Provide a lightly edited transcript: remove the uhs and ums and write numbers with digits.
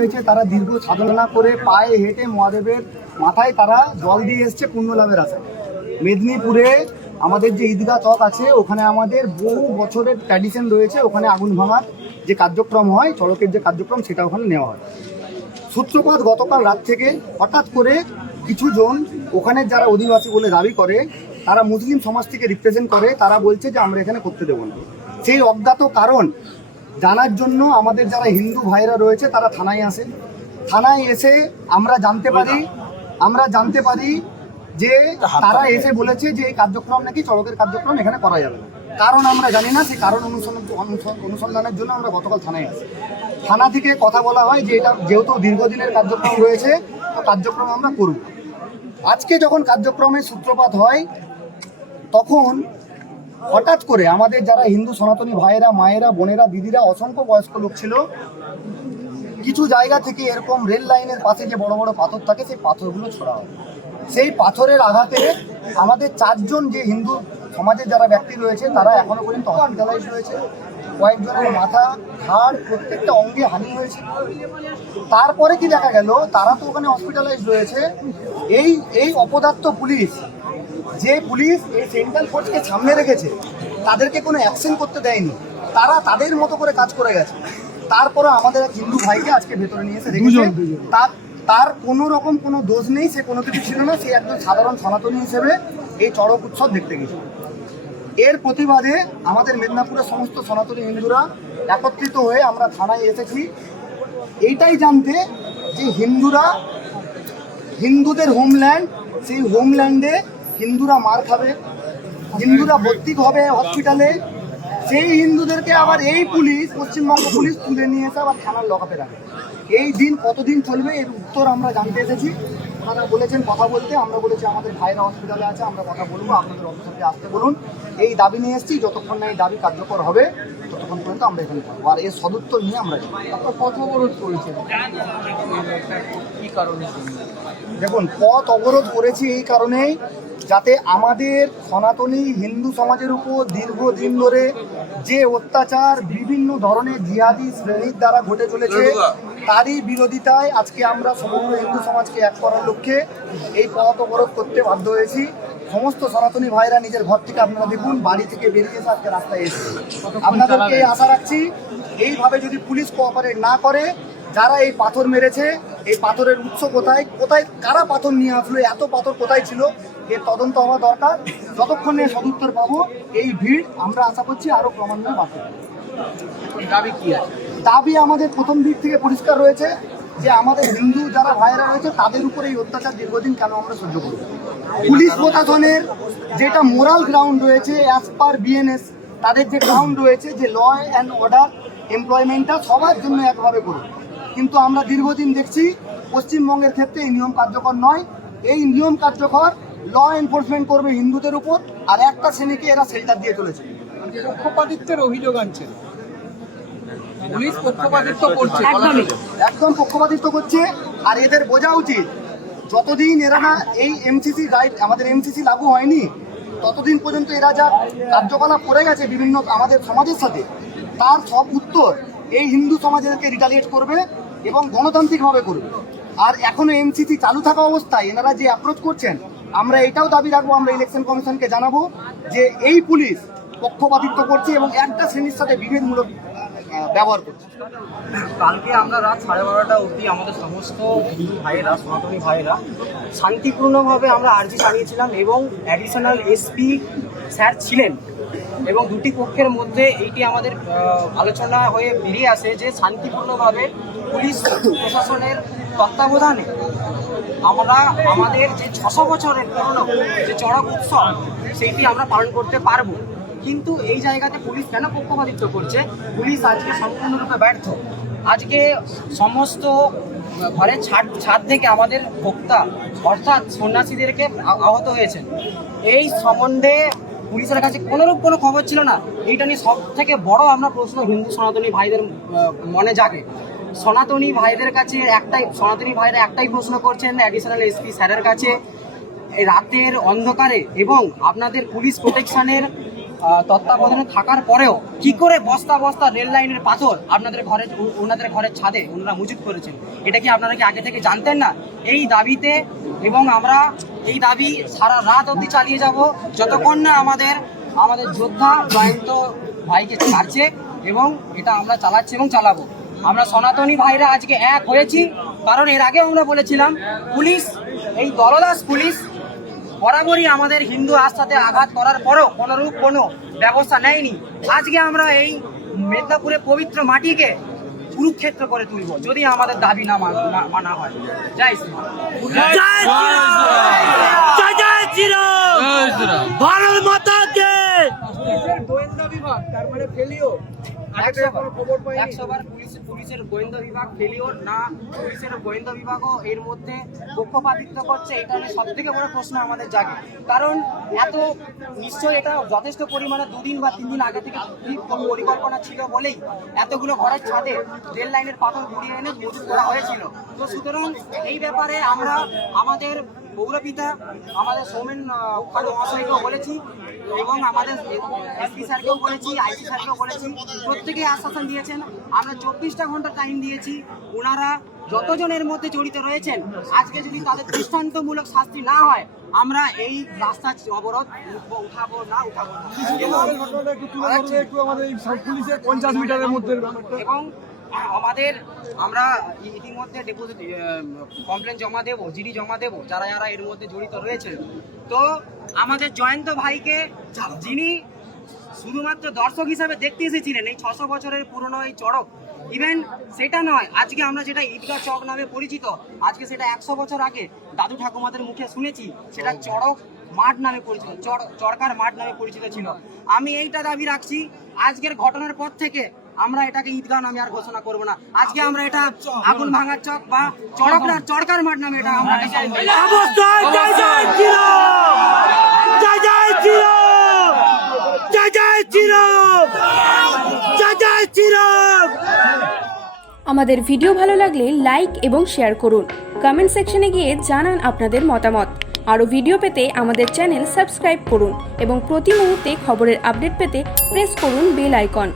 রয়েছে তারা দীর্ঘ সাধনা করে পায়ে হেঁটে মহাদেবের মাথায় তারা জল দিয়ে এসছে পুণ্য লাভের আশায়। মেদিনীপুরে আমাদের যে ঈদগাহ চক আছে ওখানে আমাদের বহু বছরের ট্র্যাডিশন রয়েছে, ওখানে আগুন ভাঙার যে কার্যক্রম হয়, চড়কের যে কার্যক্রম সেটা ওখানে নেওয়া হয়। সূত্রপাত গতকাল রাত থেকে হঠাৎ করে কিছু জন ওখানে যারা অধিবাসী বলে দাবি করে, তারা মুসলিম সমাজ থেকে রিপ্রেজেন্ট করে, তারা বলছে যে আমরা এখানে করতে দেবো না। সেই অজ্ঞাত কারণ জানার জন্য আমাদের যারা হিন্দু ভাইরা রয়েছে তারা থানায় আসে। থানায় এসে আমরা জানতে পারি যে তারা এসে বলেছে যে এই কার্যক্রম নাকি চড়কের কার্যক্রম এখানে করা যাবে না। কারণ আমরা জানি না, সেই কারণ অনুসন্ধানের জন্য আমরা গতকাল থানায় আসি। থানা থেকে কথা বলা হয় যে এটা যেহেতু দীর্ঘদিনের কার্যক্রম রয়েছে তো কার্যক্রম আমরা করব। আজকে যখন কার্যক্রমের সূত্রপাত হয় তখন হঠাৎ করে আমাদের যারা হিন্দু সনাতনী ভাইয়েরা, মায়েরা, বোনেরা, দিদিরা, অসংখ্য বয়স্ক লোক ছিল, কিছু জায়গা থেকে এরকম রেল লাইনের পাশে যে বড় বড় পাথর থাকে সেই পাথরগুলো ছোড়া হয়। সেই পাথরের আঘাতে আমাদের 4 জন যে হিন্দু সমাজের যারা ব্যক্তি রয়েছে তারা এখনো পর্যন্ত হসপিটালাইজ রয়েছে। কয়েকজনের মাথা, ঘাড়, প্রত্যেকটা অঙ্গে হানি হয়েছে। তারপরে কি দেখা গেল, তারা তো ওখানে হসপিটালাইজ রয়েছে, এই অপদার্থ পুলিশ, যে পুলিশ এই সেন্ট্রাল ফোর্সকে সামনে রেখেছে, তাদেরকে কোনো অ্যাকশন করতে দেয়নি, তারা তাদের মতো করে কাজ করে গেছে। তারপরে আমাদের এক হিন্দু ভাইকে আজকে ভেতরে নিয়ে এসে রেখেছে। তার কোনো রকম কোনো দোষ নেই, সে কোনো কিছু ছিল না, সে একজন সাধারণ সনাতনী হিসেবে এই চড়ক উৎসব দেখতে গেছিল। এর প্রতিবাদে আমাদের মেদিনীপুরের সমস্ত সনাতনী হিন্দুরা একত্রিত হয়ে আমরা থানায় এসেছি এইটাই জানতে যে হিন্দুদের হোমল্যান্ড, সেই হোমল্যান্ডে হিন্দুরা মার খাবে, হিন্দুরা ভর্তি হবে হসপিটালে, সেই হিন্দুদেরকে আবার এই পুলিশ, পশ্চিমবঙ্গ পুলিশ তুলে নিয়ে এসে আবার থানার লকআপে রাখে। এই দিন কতদিন চলবে এর উত্তর আমরা জানতে এসেছি। ওনারা বলেছেন কথা বলতে, আমরা বলেছি আমাদের ভাইরা হসপিটালে আছে, আমরা কথা বলবো, আপনাদের অফিসারকে আসতে বলুন। এই দাবি নিয়ে এসেছি, যতক্ষণ না এই দাবি কার্যকর হবে ততক্ষণ পর্যন্ত আমরা এখানে থাকবো। আর এর সদুত্তর নিয়ে আমরা পথ অবরোধ করেছেন কি কারণে? দেখুন, পথ অবরোধ করেছি এই কারণেই যাতে আমাদের সনাতনী হিন্দু সমাজের উপর দীর্ঘদিন ধরে যে অত্যাচার বিভিন্ন ধরনের জিহাদি শ্রেণীর দ্বারা ঘটে চলেছে তারই বিরোধিতায় আজকে আমরা সমগ্র হিন্দু সমাজকে এক করার লক্ষ্যে এই পথ অবরোধ করতে বাধ্য হয়েছি। সমস্ত সনাতনী ভাইরা নিজের ঘর থেকে, আপনারা দেখুন, বাড়ি থেকে বেরিয়ে এসে আজকে রাস্তায় এসেছে। আপনাদেরকে আশা রাখছি এইভাবে যদি পুলিশ কোঅপারেট না করে, যারা এই পাথর মেরেছে, এই পাথরের উৎস কোথায়, কারা পাথর নিয়ে আসলো, এত পাথর কোথায় ছিল, এর তদন্ত হওয়া দরকার। যতক্ষণে সদুত্তর পাবো এই ভিড় আমরা আশা করছি আরো ক্রমান্বয়ে বাড়তে পারে। দাবি কি আছে? দাবি আমাদের প্রথম দিক থেকে পরিষ্কার রয়েছে যে আমাদের হিন্দু যারা ভাইয়েরা রয়েছে তাদের উপরে এই অত্যাচার দীর্ঘদিন কেন আমরা সহ্য করব। পুলিশ প্রশাসনের যেটা মোরাল গ্রাউন্ড রয়েছে অ্যাজ পার বিএনএস, তাদের যে গ্রাউন্ড রয়েছে যে ল অ্যান্ড অর্ডার এমপ্লয়মেন্টটা সবার জন্য একভাবে করুন, কিন্তু আমরা দীর্ঘদিন দেখছি পশ্চিমবঙ্গের ক্ষেত্রে এই নিয়ম কার্যকর নয়। এই নিয়ম কার্যকর ল এনফোর্সমেন্ট করবে হিন্দুদের উপর, আর একটা শ্রেণীকে এরা শেল্টার দিয়ে চলেছে। পক্ষপাতিত্বের অভিযোগ আনছে পুলিশ, পক্ষপাতিত্ব করছে, একদম পক্ষপাতিত্ব করছে। আর এদের বোঝা উচিত যতদিন এরা না এই এমসিসি রাইট, আমাদের এমসিসি লাগু হয়নি, ততদিন পর্যন্ত এরা যা কার্যকলাপ করে গেছে বিভিন্ন আমাদের সমাজের সাথে, তার সব উত্তর এই হিন্দু সমাজকে রিটালিয়েট করবে এবং গণতান্ত্রিকভাবে করবে। আর এখনো এমসিসি চালু থাকা অবস্থায় এনারা যে অ্যাপ্রোচ করছেন, আমরা এটাও দাবি রাখবো, আমরা ইলেকশন কমিশনকে জানাবো যে এই পুলিশ পক্ষপাতিত্ব করছে এবং একটা শ্রেণীর সাথে বিভেদমূলক ব্যবহার করছে। কালকে আমরা রাত 12:30 অবধি আমাদের সমস্ত হিন্দু ভাইয়েরা, সনাতনী ভাইয়েরা শান্তিপূর্ণভাবে আমরা আর্জি জানিয়েছিলাম এবং অ্যাডিশনাল এসপি স্যার ছিলেন এবং দুটি পক্ষের মধ্যে এইটি আমাদের আলোচনা হয়ে বেরিয়ে আসে যে শান্তিপূর্ণভাবে পুলিশ প্রশাসনের তত্ত্বাবধানে আমরা আমাদের যে 600 বছরের পুরনো যে চড়ক উৎসব সেইটি আমরা পালন করতে পারবো। কিন্তু এই জায়গাতে পুলিশ কেন পক্ষপাতিত্ব করছে? পুলিশ আজকে সম্পূর্ণরূপে ব্যর্থ। আজকে সমস্ত ঘরের ছাদ থেকে আমাদের বক্তা অর্থাৎ সন্ন্যাসীদেরকে আহত হয়েছেন। এই সম্বন্ধে পুলিশের কাছে কোনো খবর ছিল না। এইটা নিয়ে সব থেকে বড় আমরা প্রশ্ন হিন্দু সনাতনী ভাইদের মনে জাগে। সনাতনী ভাইদের কাছে সনাতনী ভাইরা একটাই প্রশ্ন করছেন অ্যাডিশনাল এসপি স্যারের কাছে, রাতের অন্ধকারে এবং আপনাদের পুলিশ প্রোটেকশনের তত্ত্বাবধানে থাকার পরেও কি করে বস্তা বস্তা রেল লাইনের পাথর আপনাদের ঘরে ওনাদের ঘরের ছাদে ওনারা মজুত করেছেন, এটা কি আপনারা কি আগে থেকে জানতেন না? এই দাবিতে এবং আমরা এই দাবি সারা রাত অবধি চালিয়ে যাব যতক্ষণ না আমাদের যোদ্ধা জয়ন্ত ভাইকে ছাড়ছে, এবং এটা আমরা চালাচ্ছি এবং চালাবো। আমরা সনাতনী ভাইরা আজকে এক হয়েছি, কারণ এর আগেও আমরা বলেছিলাম পুলিশ, এই দলদাস পুলিশ বরাবরই আমাদের হিন্দু আস্থাতে আঘাত করার পরও কোনোরূপ কোনো ব্যবস্থা নেয়নি। আজকে আমরা এই মেদিনীপুরের পবিত্র মাটিকে কুরুক্ষেত্র করে তুলব যদি আমাদের দাবি না মানা হয়। জয় শ্রীরাম। ভারত মাতা কে। গোয়েন্দা বিভাগ তার মানে ফেলিও, আগে কোনো খবর পাইনি। 100 বার পুলিশের গোয়েন্দা বিভাগ ফেলিওর না, পুলিশের গোয়েন্দা বিভাগও এর মধ্যে পক্ষপাতিত্ব করছে, এটা নিয়ে সব থেকে বড় প্রশ্ন আমাদের জাগে। কারণ এত নিশ্চয়ই এটা যথেষ্ট পরিমাণে 2 দিন বা 3 দিন আগে থেকে পরিকল্পনা ছিল বলেই এতগুলো ঘরের ছাদে রেল লাইনের পাথর ঘুরিয়ে এনে মজুত করা হয়েছিল। তো সুতরাং এই ব্যাপারে আমরা আমাদের পৌরপিতা আমাদের সৌমেন মহাশয়কেও বলেছি এবং আমাদের এসপি স্যারকেও বলেছি, আইসি স্যারকেও বলেছি, প্রত্যেকেই আশ্বাসন দিয়েছেন। আমরা 24টা ঘন্টা টাইম দিয়েছি, ওনারা যতজনের মধ্যে জড়িত রয়েছেন আজকে যদি তাদের দৃষ্টান্তমূলক শাস্তি না হয় আমরা এই রাস্তা অবরোধ উঠাবো না। এবং আমরা ইতিমধ্যে ডিপোজিট কমপ্লেন জমা দেবো, জিডি জমা দেবো যারা যারা এর মধ্যে জড়িত রয়েছে। তো আমাদের জয়ন্ত ভাইকে যিনি শুধুমাত্র দর্শক হিসাবে দেখতে এসেছিলেন এই 600 বছরের পুরনো এই চড়ক, ইভেন সেটা নয়, আজকে আমরা যেটা ঈদগাহ চক নামে পরিচিত, আজকে সেটা 100 বছর আগে দাদু ঠাকুমাদের মুখে শুনেছি সেটা চড়ক মাঠ নামে পরিচিত, চরকার মাঠ নামে পরিচিত ছিল। আমি এইটা দাবি রাখছি, আজকের ঘটনার পর থেকে আমরা এটাকে ঈদগাহ নামে আর ঘোষণা করব না। আজকে আমরা এটা আগুন ভাঙার চক বা চরকার মাঠ নামে এটা আমরা আমাদের ভিডিও ভালো লাগলে লাইক এবং শেয়ার করুন। কমেন্ট সেকশনে গিয়ে জানান আপনাদের মতামত। আরও ভিডিও পেতে আমাদের চ্যানেল সাবস্ক্রাইব করুন এবং প্রতি মুহূর্তে খবরের আপডেট পেতে প্রেস করুন বেল আইকন।